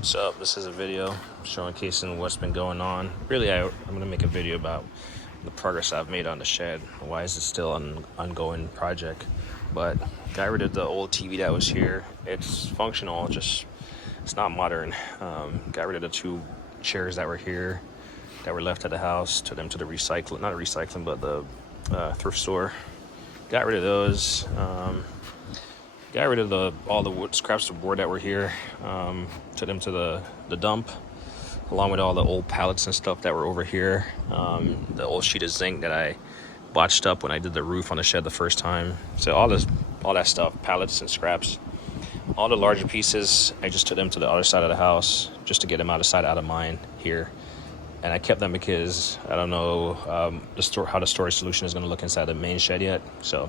What's up? This is a video showcasing what's been going on. Really, I'm going to make a video about the progress I've made on the shed. Why is it still an ongoing project? But got rid of the old TV that was here. It's functional, just it's not modern. Got rid of the two chairs that were here that were left at the house. Took them to the not recycling, but the thrift store. Got rid of those. Got rid of all the wood scraps of board that were here. Took them to the dump, along with all the old pallets and stuff that were over here. The old sheet of zinc that I botched up when I did the roof on the shed the first time. So all that stuff, pallets and scraps. All the larger pieces, I just took them to the other side of the house just to get them out of sight, out of mind here. And I kept them because I don't know how the storage solution is going to look inside the main shed yet. So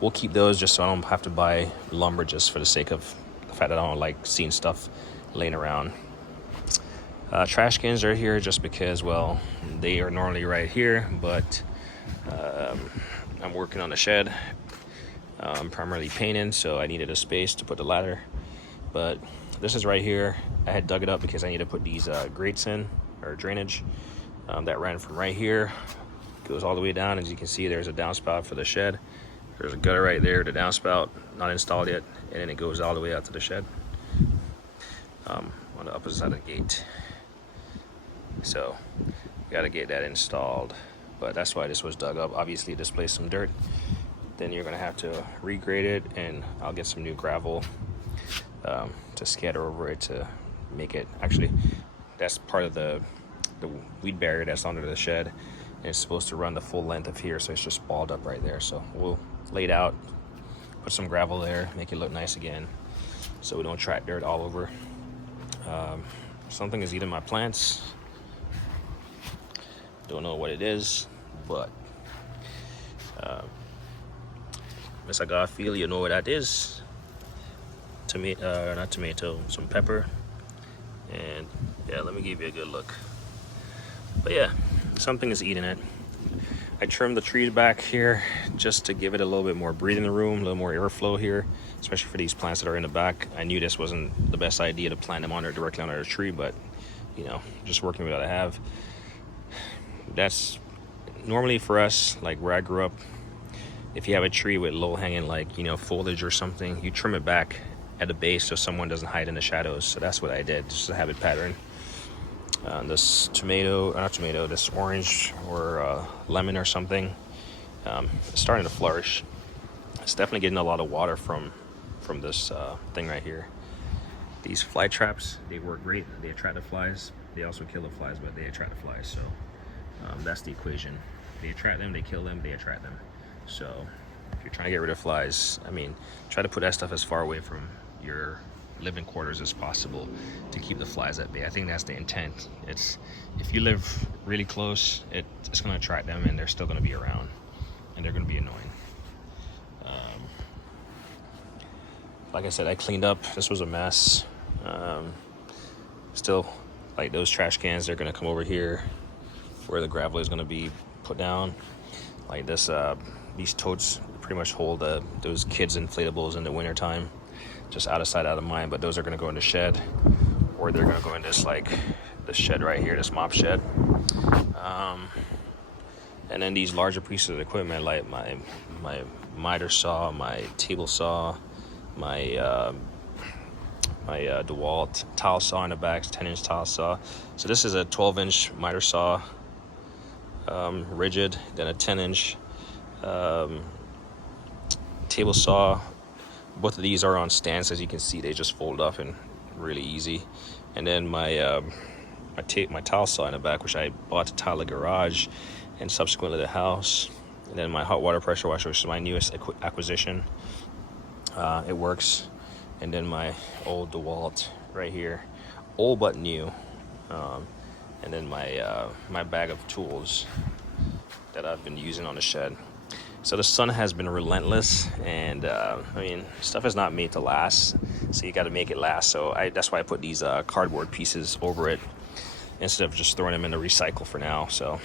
we'll keep those just so I don't have to buy lumber just for the sake of the fact that I don't like seeing stuff laying around. Trash cans are here just because, well, they are normally right here, but I'm working on the shed. I'm primarily painting, so I needed a space to put the ladder. But this is right here. I had dug it up because I need to put these grates in, or drainage, that ran from right here. Goes all the way down. As you can see, there's a downspout for the shed. There's a gutter right there, the downspout, not installed yet, and then it goes all the way out to the shed on the opposite side of the gate. So, gotta get that installed, but that's why this was dug up. Obviously, it displaced some dirt. Then you're gonna have to regrade it, and I'll get some new gravel to scatter over it to make it. Actually, that's part of the weed barrier that's under the shed, and it's supposed to run the full length of here, so it's just balled up right there. So we'll lay it out, put some gravel there, make it look nice again, so we don't track dirt all over. Something is eating my plants. Don't know what it is, but Miss Garfield, you know what that is. Not tomato, some pepper, and yeah, let me give you a good look. But yeah, something is eating it. I trimmed the trees back here just to give it a little bit more breathing room, a little more airflow here, especially for these plants that are in the back. I knew this wasn't the best idea to plant them directly under a tree, but you know, just working with what I have. That's normally for us, like where I grew up, if you have a tree with low hanging, like, you know, foliage or something, you trim it back at the base so someone doesn't hide in the shadows. So that's what I did, just a habit pattern. This this orange or lemon or something, it's starting to flourish. It's definitely getting a lot of water from this thing right here. These fly traps, they work great. They attract the flies. They also kill the flies, but they attract the flies. So that's the equation. They attract them, they kill them, they attract them. So if you're trying to get rid of flies, I mean, try to put that stuff as far away from your living quarters as possible to keep the flies at bay. I think that's the intent. It's if you live really close, it's going to attract them, and they're still going to be around, and they're going to be annoying. Like I said, I cleaned up. This was a mess. Still, like those trash cans, they're going to come over here where the gravel is going to be put down. Like this, these totes pretty much hold those kids' inflatables in the wintertime. Just out of sight, out of mind, but those are going to go in the shed, or they're going to go in this, like, this shed right here, this mop shed. And then these larger pieces of equipment, like my miter saw, my table saw, my DeWalt tile saw in the back, 10-inch tile saw. So this is a 12-inch miter saw, rigid, then a 10-inch table saw. Both of these are on stands, as you can see. They just fold up and really easy. And then my tile saw in the back, which I bought to tile the garage and subsequently the house. And then my hot water pressure washer, which is my newest acquisition. It works. And then my old DeWalt right here, old but new. And then my bag of tools that I've been using on the shed. So the sun has been relentless, and I mean, stuff is not made to last, so you got to make it last. So that's why I put these cardboard pieces over it instead of just throwing them in the recycle for now. So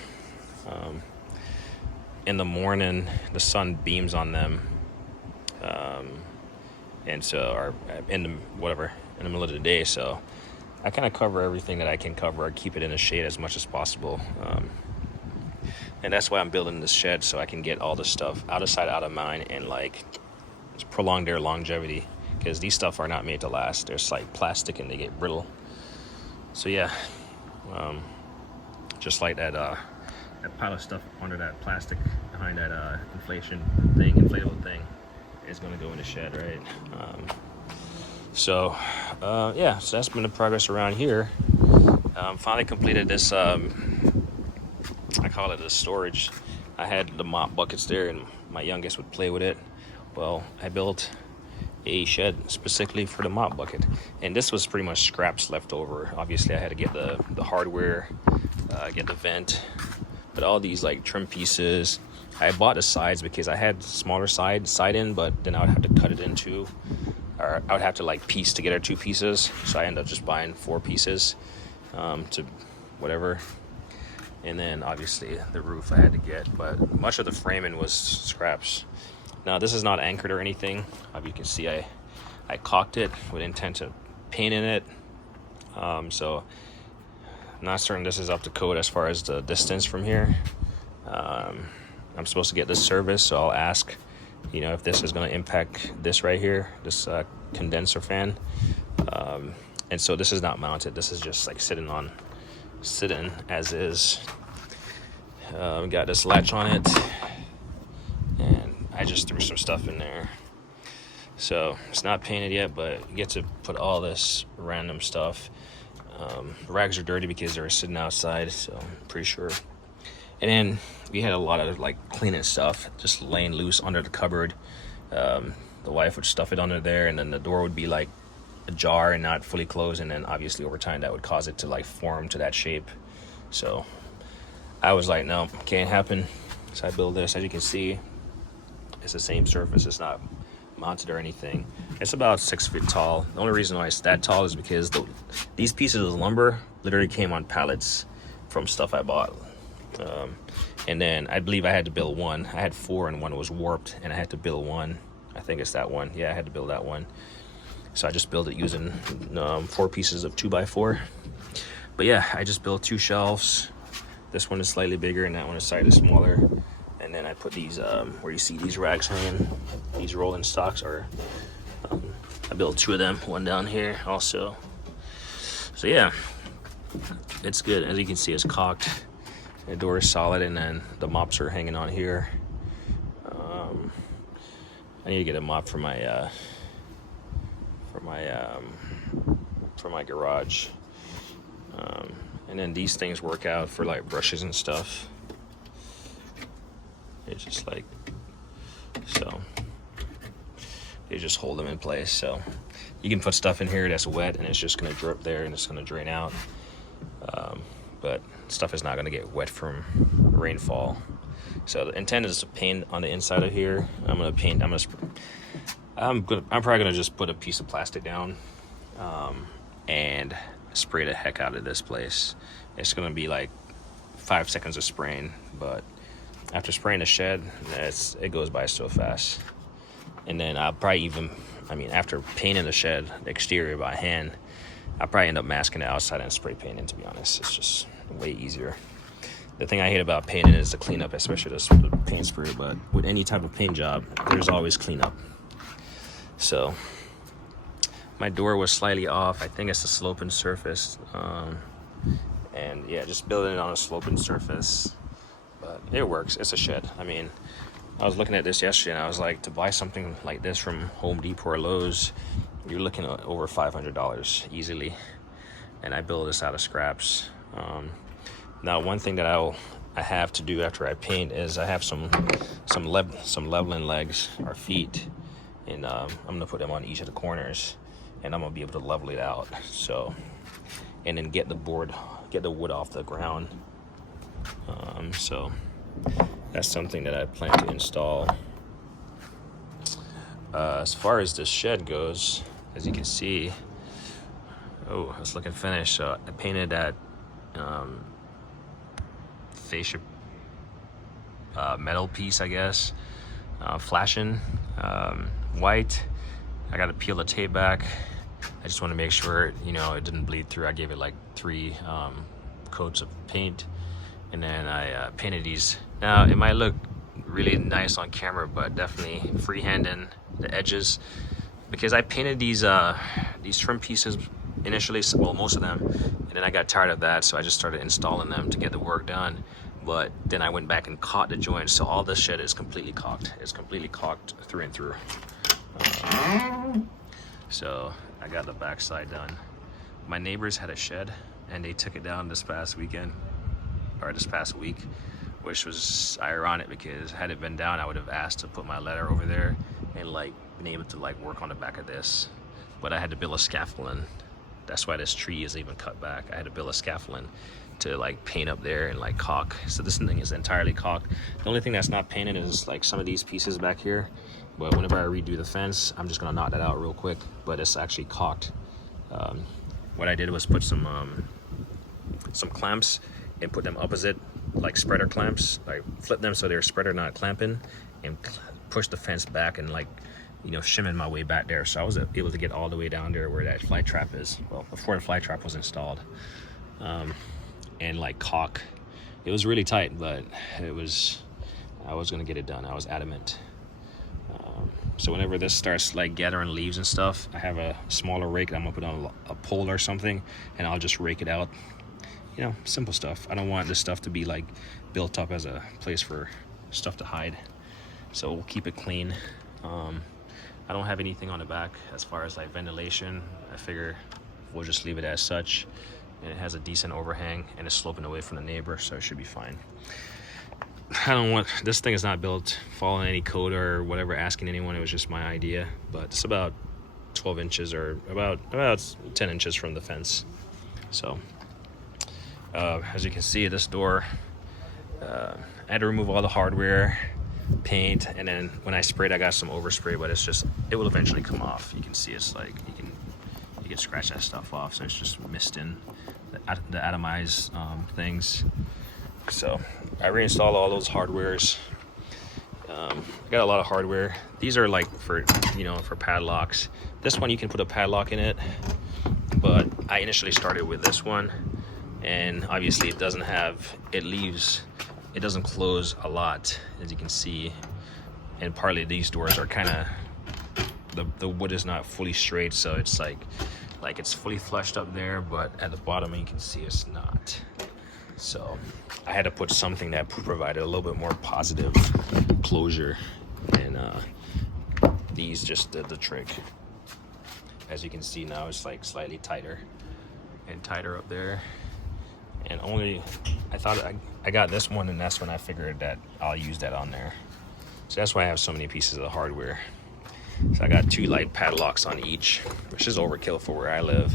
in the morning, the sun beams on them, and so in the middle of the day. So I kind of cover everything that I can cover. I keep it in the shade as much as possible. And that's why I'm building this shed, so I can get all this stuff out of sight, out of mind, and like prolong their longevity, because these stuff are not made to last. They're like plastic and they get brittle. So yeah, just like that pile of stuff under that plastic behind that inflatable thing is going to go in the shed, right? Yeah, so that's been the progress around here. Finally completed this, I call it a storage. I had the mop buckets there and my youngest would play with it. Well, I built a shed specifically for the mop bucket, and this was pretty much scraps left over. Obviously I had to get the hardware, get the vent, but all these like trim pieces. I bought the sides because I had smaller side in, but then I would have to cut it into, or I would have to like piece together 2 pieces. So I ended up just buying 4 pieces to whatever. And then obviously the roof I had to get, but much of the framing was scraps. Now this is not anchored or anything. You can see I caulked it with intent to paint in it. So I'm not certain this is up to code as far as the distance from here. I'm supposed to get this service, so I'll ask, if this is going to impact this right here, this condenser fan. And so this is not mounted. This is just like sitting as is. We got this latch on it, and I just threw some stuff in there. So it's not painted yet, but you get to put all this random stuff. The rags are dirty because they were sitting outside, so I'm pretty sure. And then we had a lot of like cleaning stuff just laying loose under the cupboard. The wife would stuff it under there, and then the door would be like ajar and not fully closed, and then obviously over time that would cause it to like form to that shape. So I was like, no, can't happen. So I built this. As you can see, it's the same surface. It's not mounted or anything. It's about 6 feet tall. The only reason why it's that tall is because these pieces of lumber literally came on pallets from stuff I bought. And then I believe I had to build one. I had 4 and one was warped, and I had to build one. I think it's that one. Yeah, I had to build that one. So I just built it using 4 pieces of 2x4. But yeah, I just built 2 shelves. This one is slightly bigger and that one is slightly smaller. And then I put these, where you see these rags hanging, these rolling stocks are, I built 2 of them, one down here also. So yeah, it's good. As you can see, it's caulked. The door is solid, and then the mops are hanging on here. I need to get a mop for my garage. And then these things work out for like brushes and stuff. It's just like so. They just hold them in place. So you can put stuff in here that's wet, and it's just gonna drip there, and it's gonna drain out. But stuff is not going to get wet from rainfall. So the intent is to paint on the inside of here. I'm probably going to just put a piece of plastic down and spray the heck out of this place. It's going to be like 5 seconds of spraying, but after spraying the shed, it goes by so fast. And then I'll probably after painting the shed, the exterior by hand, I'll probably end up masking the outside and spray painting, to be honest. It's just way easier. The thing I hate about painting is the cleanup, especially the paint spray, but with any type of paint job, there's always cleanup. So my door was slightly off. I think it's the sloping surface. And yeah, just building it on a sloping surface. But it works. It's a shed. I was looking at this yesterday, and I was like, to buy something like this from Home Depot or Lowe's, you're looking at over $500 easily. And I built this out of scraps. Now, one thing that I have to do after I paint is I have some leveling legs or feet, and I'm gonna put them on each of the corners, and I'm gonna be able to level it out. So, and then get the wood off the ground. So that's something that I plan to install. As far as the shed goes, as you can see, it's looking finished. So I painted that fascia metal piece, I guess, flashing white. I got to peel the tape back, I just want to make sure, you know, it didn't bleed through. I gave it like 3 coats of paint, and then I painted these. Now it might look really nice on camera, but definitely freehanding the edges, because I painted these trim pieces initially, well, most of them, and then I got tired of that, so I just started installing them to get the work done. But then I went back and caulked the joints, so all this shed is completely caulked. It's completely caulked through and through. So I got the backside done. My neighbors had a shed and they took it down this past weekend, or this past week, which was ironic because had it been down, I would have asked to put my ladder over there and like been able to like work on the back of this. But I had to build a scaffolding. That's why this tree is even cut back. I had to build a scaffolding to like paint up there and like caulk. So this thing is entirely caulked. The only thing that's not painted is like some of these pieces back here. But whenever I redo the fence, I'm just gonna knock that out real quick. But it's actually caulked. What I did was put some clamps and put them opposite, like spreader clamps. I flip them so they're spreader, not clamping, and push the fence back and like, you know, shimming my way back there. So I was able to get all the way down there where that fly trap is. Well, before the fly trap was installed. And like caulk. It was really tight, but I was gonna get it done. I was adamant. So whenever this starts like gathering leaves and stuff, I have a smaller rake that I'm gonna put on a pole or something, and I'll just rake it out. You know, simple stuff. I don't want this stuff to be like built up as a place for stuff to hide. So we'll keep it clean. I don't have anything on the back as far as like ventilation. I figure we'll just leave it as such. And it has a decent overhang and it's sloping away from the neighbor, so it should be fine. I don't want, this thing is not built following any code or whatever, asking anyone. It was just my idea, but it's about 12 inches or about 10 inches from the fence. So as you can see, this door, I had to remove all the hardware, paint, and then when I sprayed, I got some overspray, but it's just, it will eventually come off. You can see it's like, you can scratch that stuff off, so it's just mist in the atomized things. So I reinstalled all those hardwares. I got a lot of hardware. These are like for, you know, for padlocks. This one you can put a padlock in it, but I initially started with this one, and obviously it doesn't have, it doesn't close a lot, as you can see, and partly these doors are kind of, the wood is not fully straight, so it's like it's fully flushed up there, but at the bottom you can see it's not. So I had to put something that provided a little bit more positive closure, and these just did the trick. As you can see now, it's like slightly tighter and tighter up there, and only I thought I got this one, and that's when I figured that I'll use that on there. So that's why I have so many pieces of hardware. So I got 2 light padlocks on each, which is overkill for where I live.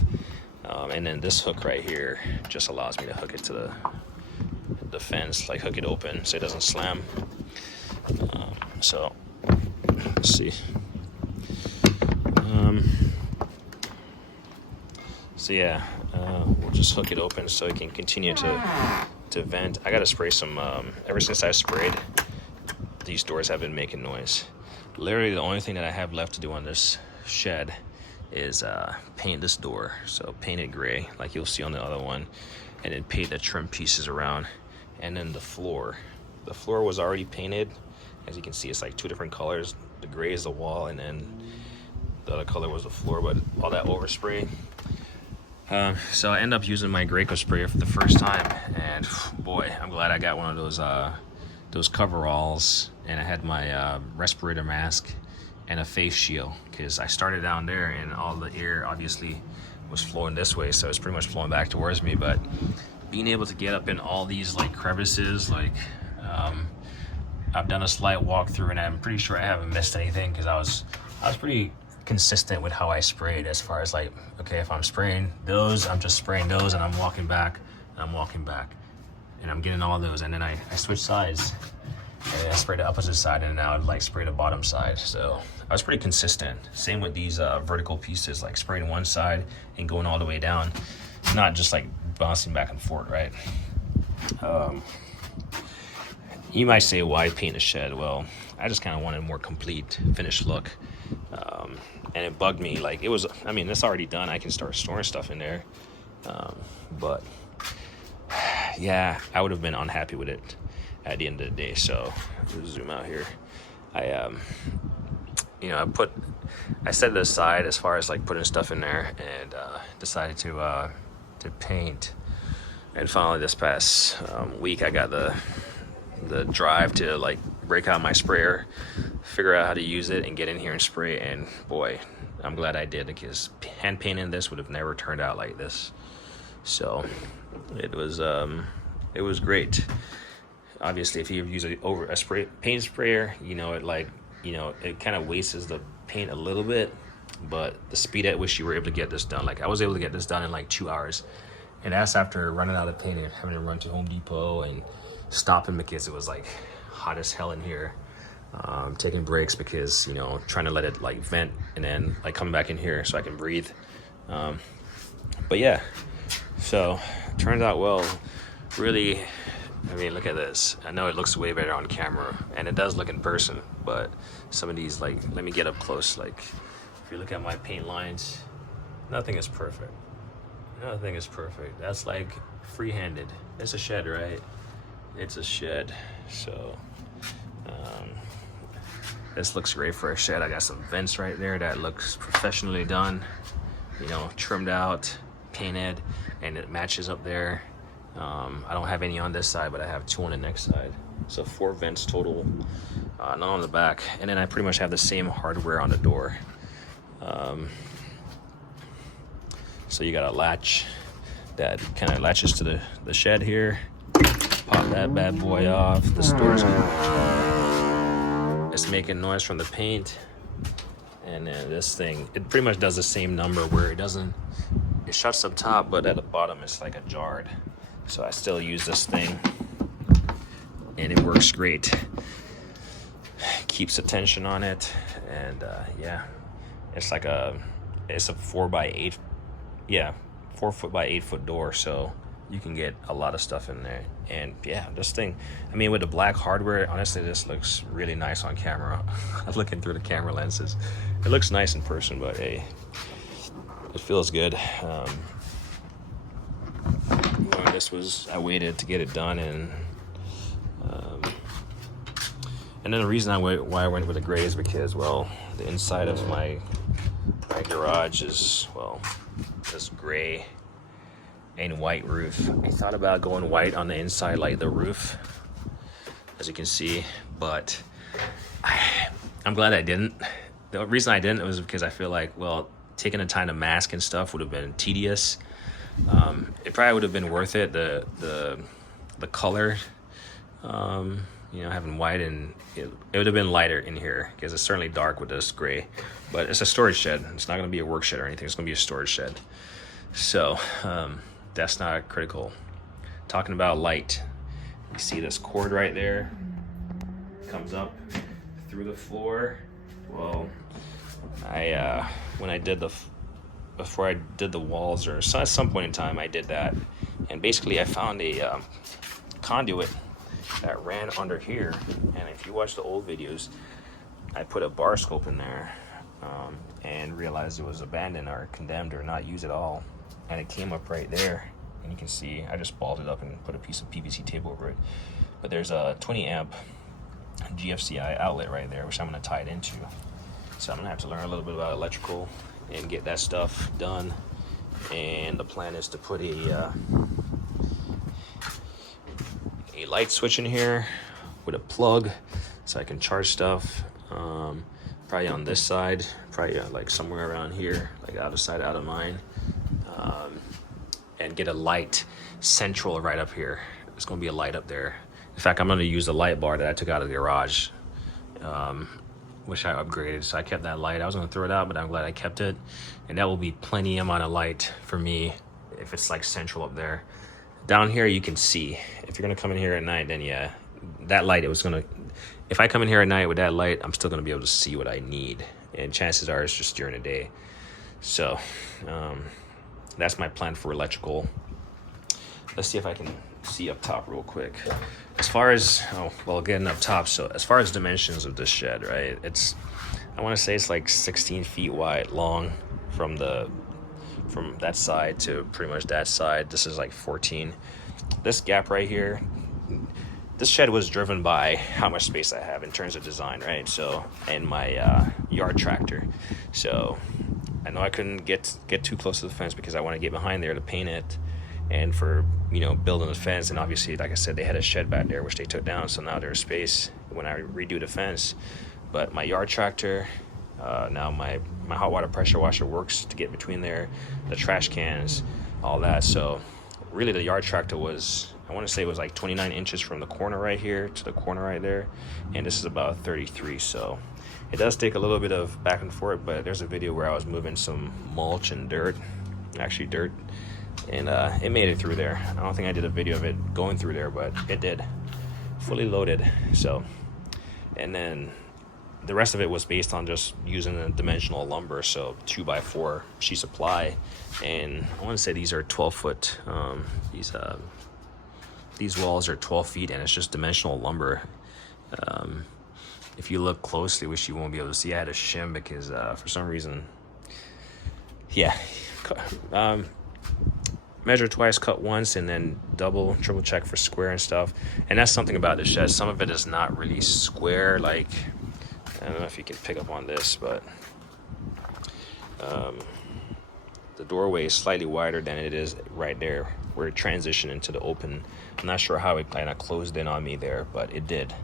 And then this hook right here just allows me to hook it to the fence, like hook it open so it doesn't slam. So let's see. So yeah, we'll just hook it open so it can continue to vent. I gotta spray some, ever since I sprayed, these doors have been making noise. Literally the only thing that I have left to do on this shed is paint this door. So paint it gray like you'll see on the other one, and then paint the trim pieces around. And then the floor was already painted. As you can see, it's like 2 different colors. The gray is the wall, and then the other color was the floor, but all that overspray. So I end up using my Graco sprayer for the first time, and boy, I'm glad I got one of those coveralls, and I had my respirator mask and a face shield, because I started down there and all the air obviously was flowing this way, so it's pretty much flowing back towards me. But being able to get up in all these like crevices, like I've done a slight walkthrough, and I'm pretty sure I haven't missed anything, because I was pretty consistent with how I sprayed, as far as like, okay, if I'm spraying those, I'm just spraying those, and I'm walking back, and I'm walking back, and I'm getting all those, and then I switch sides, and I spray the opposite side, and now I'd like spray the bottom side. So I was pretty consistent. Same with these vertical pieces, like spraying one side and going all the way down, not just like bouncing back and forth, right? You might say, why paint a shed? Well, I just kind of wanted a more complete finished look. And it bugged me. Like, it was, I mean, it's already done. I can start storing stuff in there. But yeah, I would have been unhappy with it at the end of the day. So let's zoom out here. I set it aside as far as like putting stuff in there, and decided to paint. And finally, this past week, I got the drive to like break out my sprayer, figure out how to use it, and get in here and spray. And boy, I'm glad I did, because hand painting this would have never turned out like this. So it was great. Obviously, if you use a paint sprayer, it kind of wastes the paint a little bit, but the speed at which you were able to get this done, like I was able to get this done in like 2 hours, and that's after running out of paint and having to run to Home Depot and stopping because it was like hot as hell in here, taking breaks because trying to let it like vent, and then like coming back in here so I can breathe. But yeah, so turned out well. Really, I mean, look at this. I know it looks way better on camera, and it does look in person, but some of these, like, let me get up close. Like, if you look at my paint lines, nothing is perfect. Nothing is perfect. That's like free-handed. It's a shed, right? It's a shed. So this looks great for a shed. I got some vents right there that looks professionally done, trimmed out, painted, and it matches up there. I don't have any on this side, but I have 2 on the next side. So 4 vents total, none on the back. And then I pretty much have the same hardware on the door. So you got a latch that kind of latches to the shed here. Pop that bad boy off. The door's it's making noise from the paint. And then this thing, it pretty much does the same number where it shuts up top, but at the bottom it's like a jarred. So I still use this thing, and it works great. Keeps the tension on it, and yeah, it's a 4x8, 4 foot by 8 foot door, so you can get a lot of stuff in there. And yeah, this thing, I mean, with the black hardware, honestly, this looks really nice on camera. Looking through the camera lenses, it looks nice in person, but hey, it feels good. I waited to get it done, and then the reason why I went with the gray is because, well, the inside of my garage is, well, this gray and white roof. I thought about going white on the inside, like the roof, as you can see, but I'm glad I didn't. The reason I didn't was because I feel like, well, taking the time to mask and stuff would have been tedious. It probably would have been worth it, the color, having white, and it would have been lighter in here because it's certainly dark with this gray. But it's a storage shed. It's not going to be a work shed or anything. It's going to be a storage shed. So that's not critical. Talking about light, you see this cord right there comes up through the floor. Well, before I did the walls, or at some point in time I did that, and basically I found a conduit that ran under here, and if you watch the old videos, I put a bar scope in there, and realized it was abandoned or condemned or not used at all, and it came up right there, and you can see I just balled it up and put a piece of PVC tape over it. But there's a 20 amp GFCI outlet right there, which I'm going to tie it into. So I'm going to have to learn a little bit about electrical and get that stuff done. And the plan is to put a light switch in here with a plug so I can charge stuff. Probably on this side, probably like somewhere around here, like out of sight, out of mind. And get a light central right up here. There's going to be a light up there. In fact, I'm going to use the light bar that I took out of the garage, which I upgraded. So I kept that light. I was going to throw it out, but I'm glad I kept it. And that will be plenty amount of light for me if it's like central up there. Down here, you can see. If you're going to come in here at night, then yeah, that light, if I come in here at night with that light, I'm still going to be able to see what I need. And chances are it's just during the day. So that's my plan for electrical. Let's see if I can see up top real quick. As far as, getting up top, so as far as dimensions of this shed, right, I want to say it's like 16 feet wide long from that side to pretty much that side. This is like 14. This gap right here, this shed was driven by how much space I have in terms of design, right? So, and my yard tractor. So I know I couldn't get too close to the fence because I want to get behind there to paint it, and for, you know, building the fence. And obviously, like I said, they had a shed back there which they took down, so now there's space when I redo the fence. But my yard tractor, now my hot water pressure washer works to get between there, the trash cans, all that. So really the yard tractor was, I want to say it was like 29 inches from the corner right here to the corner right there, and this is about 33. So it does take a little bit of back and forth, but there's a video where I was moving some mulch and dirt, actually dirt, and it made it through there. I don't think I did a video of it going through there, but it did, fully loaded. So, and then the rest of it was based on just using a dimensional lumber, so 2x4 sheets of ply, and I want to say these are 12 foot. These walls are 12 feet, and it's just dimensional lumber. If you look closely, which you won't be able to see, I had a shim because for some reason, yeah, measure twice, cut once, and then double, triple check for square and stuff. And that's something about the shed. Some of it is not really square, like, I don't know if you can pick up on this, but the doorway is slightly wider than it is right there where it transitioned into the open. I'm not sure how it kind of closed in on me there, but it did.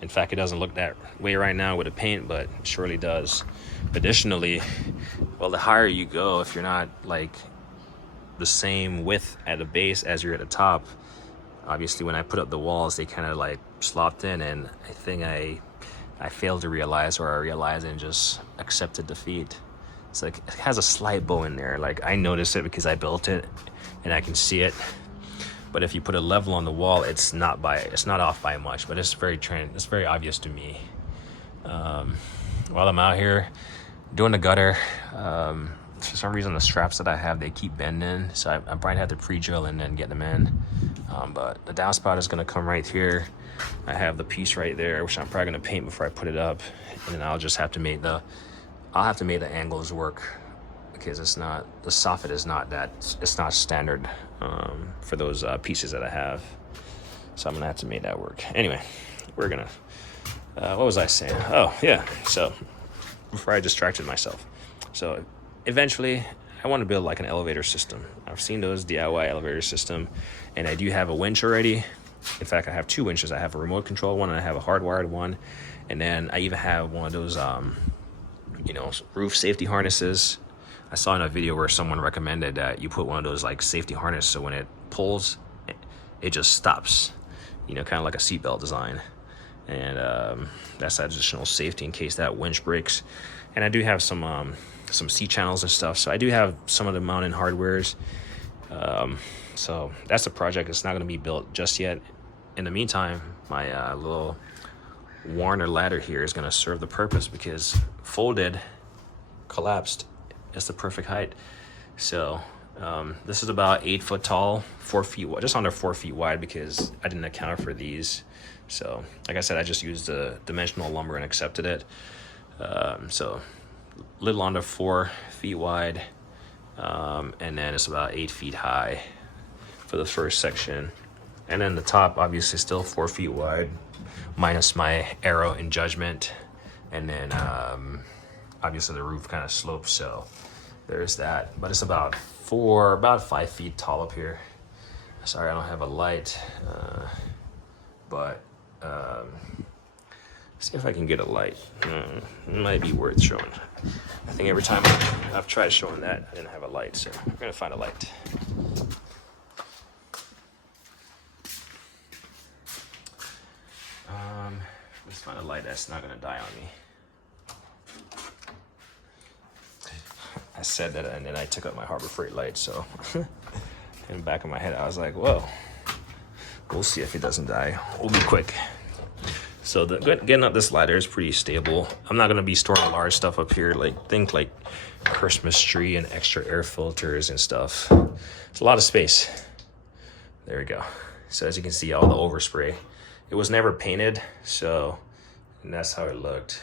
In fact, it doesn't look that way right now with the paint, but it surely does. Additionally, well, the higher you go, if you're not like the same width at the base as you're at the top, obviously when I put up the walls, they kind of like slopped in, and I think I failed to realize, or I realized and just accepted defeat. It's like it has a slight bow in there. Like I noticed it because I built it and I can see it. But if you put a level on the wall, it's not off by much, but it's very obvious to me. While I'm out here doing the gutter, for some reason the straps that I have, they keep bending, so I probably have to pre-drill and then get them in. But the downspout is gonna come right here. I have the piece right there, which I'm probably gonna paint before I put it up, and then I'll have to make the angles work, because the soffit is not standard for those pieces that I have. So I'm gonna have to make that work. Anyway, we're gonna, what was I saying? Oh yeah, so before I distracted myself. So eventually I want to build like an elevator system. I've seen those DIY elevator system, and I do have a winch already. In fact, I have two winches. I have a remote control one and I have a hardwired one. And then I even have one of those, roof safety harnesses. I saw in a video where someone recommended that you put one of those like safety harness, so when it pulls, it just stops, kind of like a seatbelt design. And that's additional safety in case that winch breaks. And I do have some C-channels and stuff, so I do have some of the mounting hardwares. So that's a project that's not going to be built just yet. In the meantime, my little Warner ladder here is going to serve the purpose, because folded, collapsed, it's the perfect height. So this is about 8 foot tall, 4 feet wide, just under 4 feet wide, because I didn't account for these. So like I said, I just used the dimensional lumber and accepted it. So a little under 4 feet wide, and then it's about 8 feet high for the first section. And then the top obviously still 4 feet wide, minus my arrow in judgment. And then obviously the roof kind of slopes, so there's that. But it's about 5 feet tall up here. Sorry, I don't have a light, but see if I can get a light. It might be worth showing. I think every time I've tried showing that, I didn't have a light, so we're gonna find a light. Let's find a light that's not gonna die on me. I said that, and then I took up my Harbor Freight light, so in the back of my head, I was like, whoa, we'll see if it doesn't die. We'll be quick. So getting up this ladder is pretty stable. I'm not gonna be storing large stuff up here, think like Christmas tree and extra air filters and stuff. It's a lot of space. There we go. So as you can see, all the overspray. It was never painted, and that's how it looked.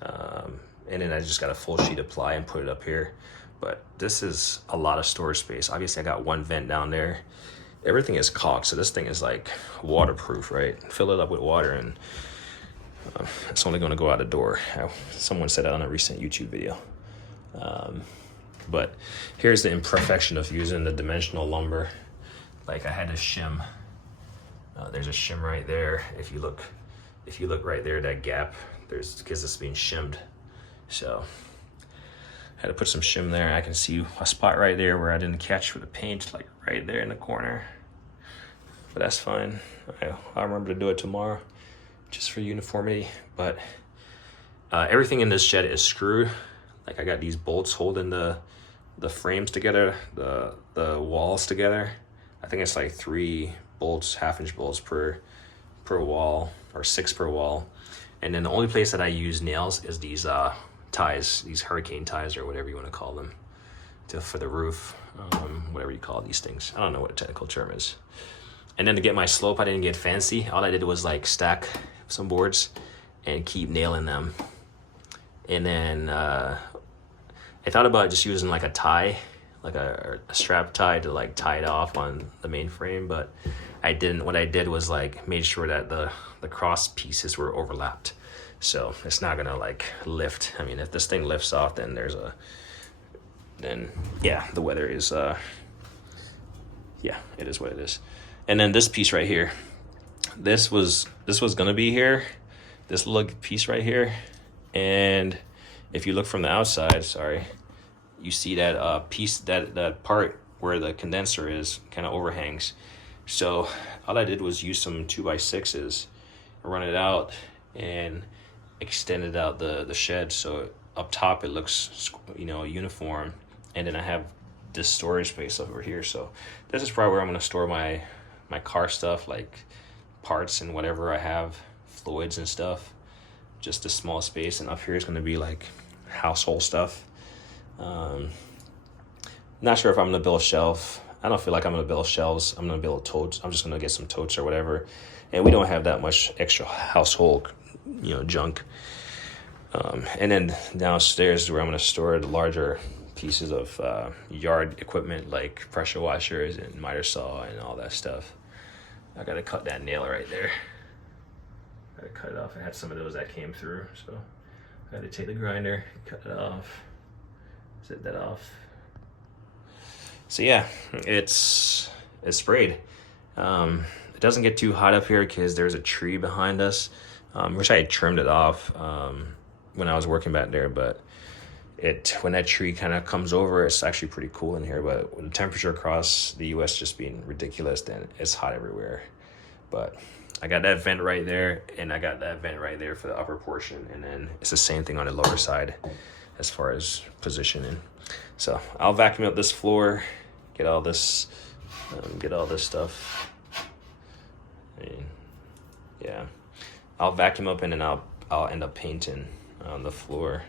And then I just got a full sheet of ply and put it up here. But this is a lot of storage space. Obviously I got one vent down there. Everything is caulked, so this thing is like waterproof, right? Fill it up with water and it's only going to go out the door. Someone said that on a recent YouTube video. But here's the imperfection of using the dimensional lumber. Like I had to shim. There's a shim right there. If you look right there, that gap, there's because it's being shimmed. So I had to put some shim there. I can see a spot right there where I didn't catch for the paint, like right there in the corner. But that's fine. I'll remember to do it tomorrow, just for uniformity. But everything in this shed is screwed. Like I got these bolts holding the frames together, the walls together. I think it's like 3 bolts, 1/2-inch bolts per wall, or 6 per wall. And then the only place that I use nails is these ties, these hurricane ties or whatever you want to call them, for the roof, whatever you call these things. I don't know what the technical term is. And then to get my slope, I didn't get fancy. All I did was like stack some boards and keep nailing them. And then I thought about just using like a tie, like a strap tie to like tie it off on the main frame, but I didn't. What I did was like made sure that the cross pieces were overlapped, so it's not gonna like lift. I mean, if this thing lifts off, then yeah, the weather is yeah, it is what it is. And then this piece right here, this was gonna be here, this little piece right here, and if you look from the outside, sorry, you see that piece, that part where the condenser is kind of overhangs. So all I did was use some 2x6s, run it out and extended out the shed, so up top it looks, you know, uniform. And then I have this storage space over here, so this is probably where I'm going to store my car stuff, like parts and whatever I have, fluids and stuff. Just a small space. And up here is going to be like household stuff. Not sure if I'm gonna build a shelf. I don't feel like I'm gonna build shelves. I'm gonna build totes. I'm just gonna get some totes or whatever. And we don't have that much extra household, you know, junk. And then downstairs is where I'm gonna store the larger pieces of yard equipment, like pressure washers and miter saw and all that stuff. I gotta cut that nail right there. I gotta cut it off. I had some of those that came through, so I gotta take the grinder, cut it off, zip that off. So yeah, it's sprayed. It doesn't get too hot up here because there's a tree behind us. Wish I had trimmed it off when I was working back there, but when that tree kind of comes over, it's actually pretty cool in here. But with the temperature across the US just being ridiculous, then it's hot everywhere. But I got that vent right there, and I got that vent right there for the upper portion, and then it's the same thing on the lower side as far as positioning. So I'll vacuum up this floor, get all this stuff. Yeah, I'll vacuum up, and then I'll end up painting on the floor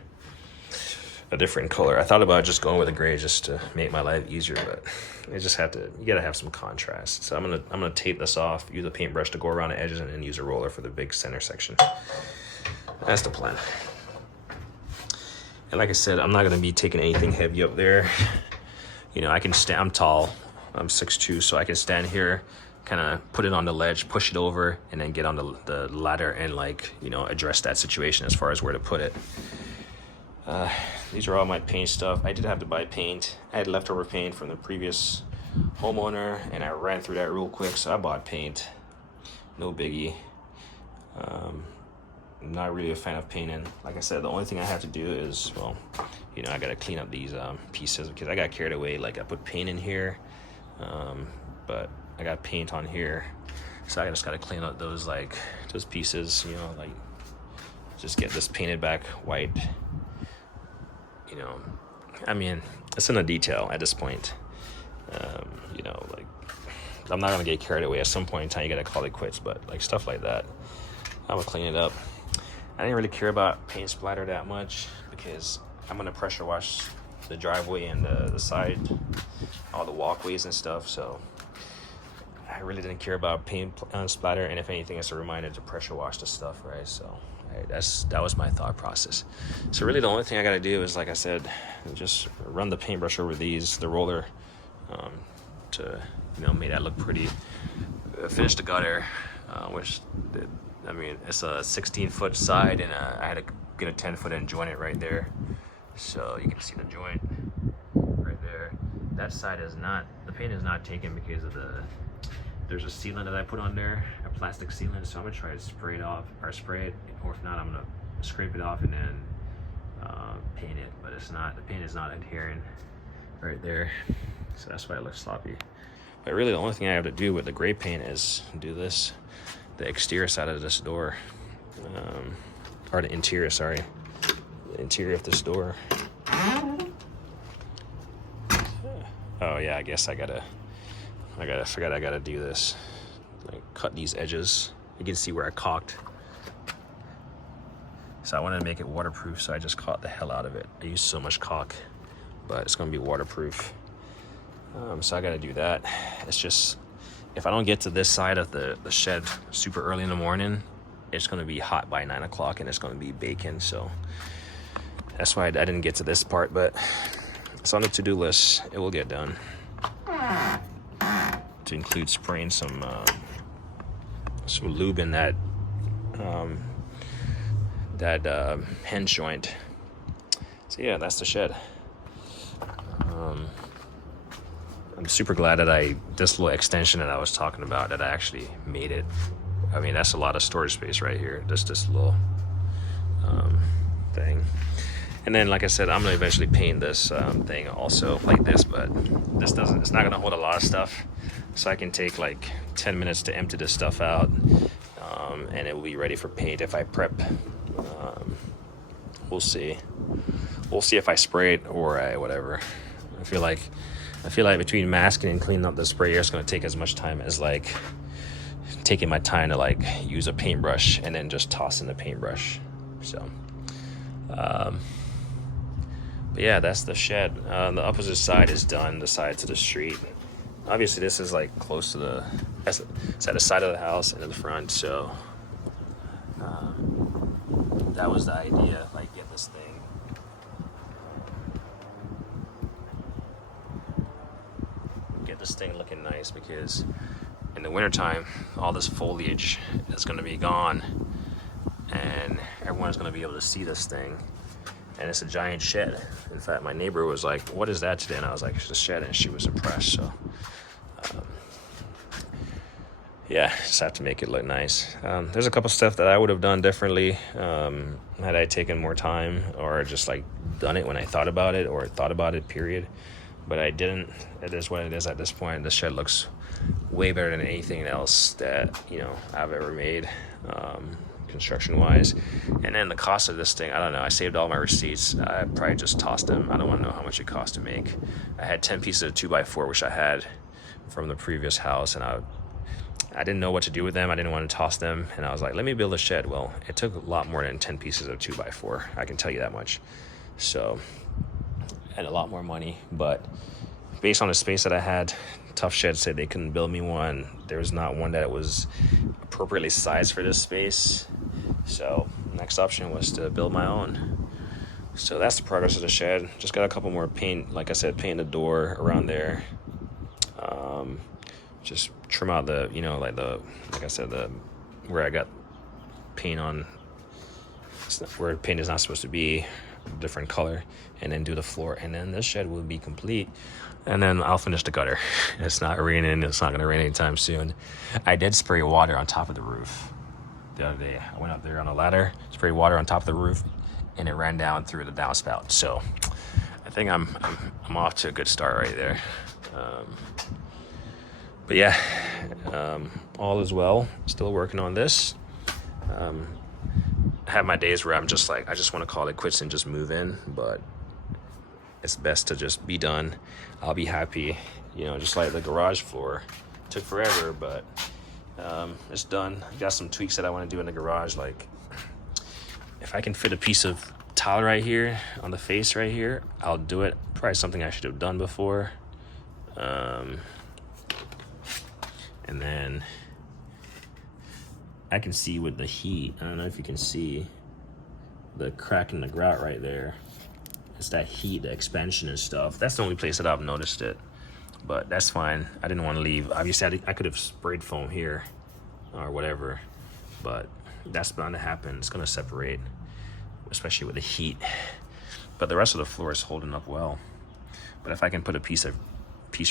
a different color. I thought about just going with a gray just to make my life easier, but you gotta have some contrast. So I'm gonna tape this off, use a paintbrush to go around the edges, and then use a roller for the big center section. That's the plan. And like I said, I'm not gonna be taking anything heavy up there. You know, I can stand, I'm tall, I'm 6'2", so I can stand here, kind of put it on the ledge, push it over, and then get on the ladder and, like, you know, address that situation as far as where to put it. These are all my paint stuff. I did have to buy paint. I had leftover paint from the previous homeowner, and I ran through that real quick, so I bought paint. No biggie. I'm not really a fan of painting. Like I said, the only thing I have to do is, well, you know, I gotta clean up these pieces because I got carried away. Like, I put paint in here, but I got paint on here, so I just gotta clean up those pieces, you know, like just get this painted back white. You know, I mean, it's in the detail at this point. You know, like, I'm not gonna get carried away. At some point in time, you gotta call it quits, but like stuff like that, I'm gonna clean it up. I didn't really care about paint splatter that much because I'm gonna pressure wash the driveway and the side, all the walkways and stuff, so I really didn't care about paint splatter. And if anything, it's a reminder to pressure wash the stuff, right? So I right, that was my thought process. So really the only thing I got to do is, like I said, just run the paintbrush over the roller, to, you know, make that look pretty. Finish the gutter, which, I mean, it's a 16-foot side, and I had to get a 10-foot and join it right there. So you can see the joint right there. That side is not, the paint is not taken because of there's a sealant that I put on there, a plastic sealant. So I'm gonna try to spray it off, or if not, I'm gonna scrape it off and then paint it. But it's not, the paint is not adhering right there. So that's why it looks sloppy. But really the only thing I have to do with the gray paint is do this, the exterior side of this door, or the interior, sorry, the interior of this door. Oh yeah, I guess I forgot I gotta do this. Like, cut these edges. You can see where I caulked. So I wanted to make it waterproof, so I just caulked the hell out of it. I used so much caulk, but it's gonna be waterproof. So I gotta do that. It's just, if I don't get to this side of the shed super early in the morning, it's gonna be hot by 9 o'clock and it's gonna be baking. So that's why I didn't get to this part, but it's on the to-do list. It will get done. To include spraying some lube in that hinge joint. So yeah, that's the shed. I'm super glad that this little extension that I was talking about, that I actually made it. I mean, that's a lot of storage space right here. Just this little thing. And then, like I said, I'm gonna eventually paint this thing also like this, but it's not gonna hold a lot of stuff. So I can take like 10 minutes to empty this stuff out, and it will be ready for paint if I prep. We'll see. We'll see if I spray it or whatever. I feel like between masking and cleaning up the sprayer, it's gonna take as much time as like taking my time to like use a paintbrush and then just toss in the paintbrush. So, but yeah, that's the shed. The opposite side is done, the side to the street. Obviously this is like close to it's at the side of the house and in the front, so that was the idea, like get this thing looking nice, because in the wintertime all this foliage is going to be gone and everyone's going to be able to see this thing. And it's a giant shed. In fact, my neighbor was like, "What is that today?" And I was like, "It's a shed," and she was impressed. So yeah, just have to make it look nice. There's a couple stuff that I would have done differently had I taken more time, or just like done it when I thought about it, or thought about it, period. But I didn't. It is what it is at this point. The shed looks way better than anything else that, you know, I've ever made, construction wise. And then the cost of this thing, I don't know. I saved all my receipts. I probably just tossed them. I don't want to know how much it cost to make. I had 10 pieces of 2x4, which I had from the previous house, and I didn't know what to do with them. I didn't want to toss them, and I was like, let me build a shed. Well, it took a lot more than 10 pieces of 2x4. I can tell you that much. So, and a lot more money, but based on the space that I had, Tough Shed said they couldn't build me one. There was not one that was appropriately sized for this space. So next option was to build my own. So that's the progress of the shed. Just got a couple more paint, like I said, paint the door around there. Just trim out the, you know, like I said, where I got paint on, where paint is not supposed to be, different color, and then do the floor, and then this shed will be complete. And then I'll finish the gutter. It's not raining. It's not going to rain anytime soon. I did spray water on top of the roof the other day. I went up there on a ladder, sprayed water on top of the roof, and it ran down through the downspout. So I think I'm off to a good start right there. But yeah, all is well. Still working on this. I have my days where I'm just like, I just want to call it quits and just move in, but it's best to just be done. I'll be happy, you know, just like the garage floor. Took forever, but it's done. Got some tweaks that I want to do in the garage, like if I can fit a piece of tile right here on the face right here, I'll do it. Probably something I should have done before. And then I can see with the heat, I don't know if you can see, the crack in the grout right there. It's that heat, the expansion and stuff. That's the only place that I've noticed it, but that's fine. I didn't want to leave. Obviously, I could have sprayed foam here or whatever, but that's bound to happen. It's gonna separate, especially with the heat. But the rest of the floor is holding up well. But if I can put a piece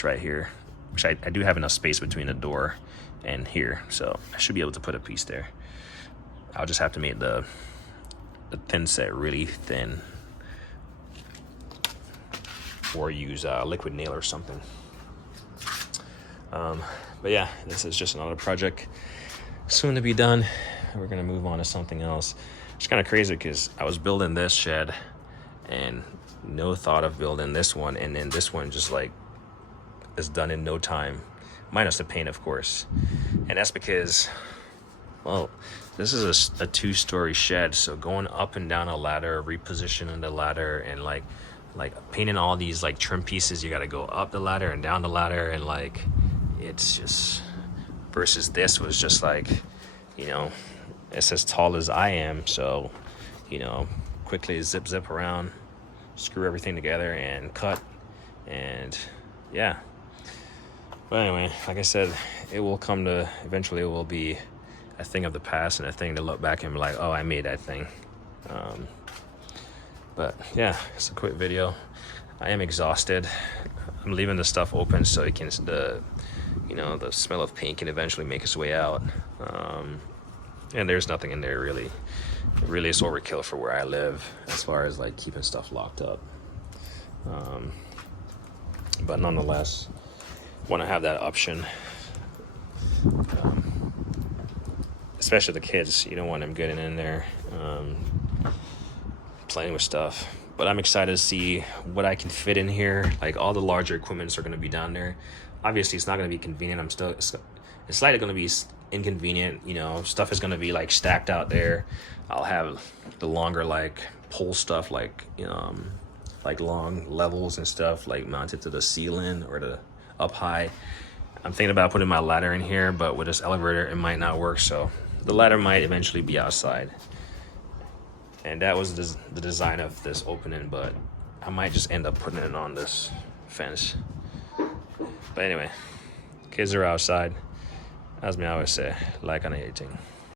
right here, which I do have enough space between the door and here, so I should be able to put a piece there. I'll just have to make the thin set really thin, or use liquid nail or something. But yeah, this is just another project soon to be done. We're gonna move on to something else. It's kind of crazy because I was building this shed and no thought of building this one, and then this one just like is done in no time, minus the paint, of course. And that's because, well, this is a 2-story shed, so going up and down a ladder, repositioning the ladder, and like painting all these like trim pieces, you got to go up the ladder and down the ladder, and like it's just, versus this was just like, you know, it's as tall as I am, so, you know, quickly zip around, screw everything together and cut, and yeah. But anyway, like I said, it will come to, eventually it will be a thing of the past and a thing to look back and be like, oh, I made that thing. But yeah, it's a quick video. I am exhausted. I'm leaving the stuff open so it can, the smell of paint can eventually make its way out. And there's nothing in there really. It really is overkill for where I live as far as like keeping stuff locked up. But nonetheless, want to have that option. Especially the kids, you don't want them getting in there playing with stuff. But I'm excited to see what I can fit in here. Like all the larger equipments are going to be down there. Obviously, it's not going to be convenient. It's slightly going to be inconvenient. You know, stuff is going to be like stacked out there. I'll have the longer like pole stuff, like like long levels and stuff, like mounted to the ceiling or the up high. I'm thinking about putting my ladder in here, but with this elevator, it might not work. So the ladder might eventually be outside. And that was the design of this opening, but I might just end up putting it on this fence. But anyway, kids are outside. As me always say, like on anything.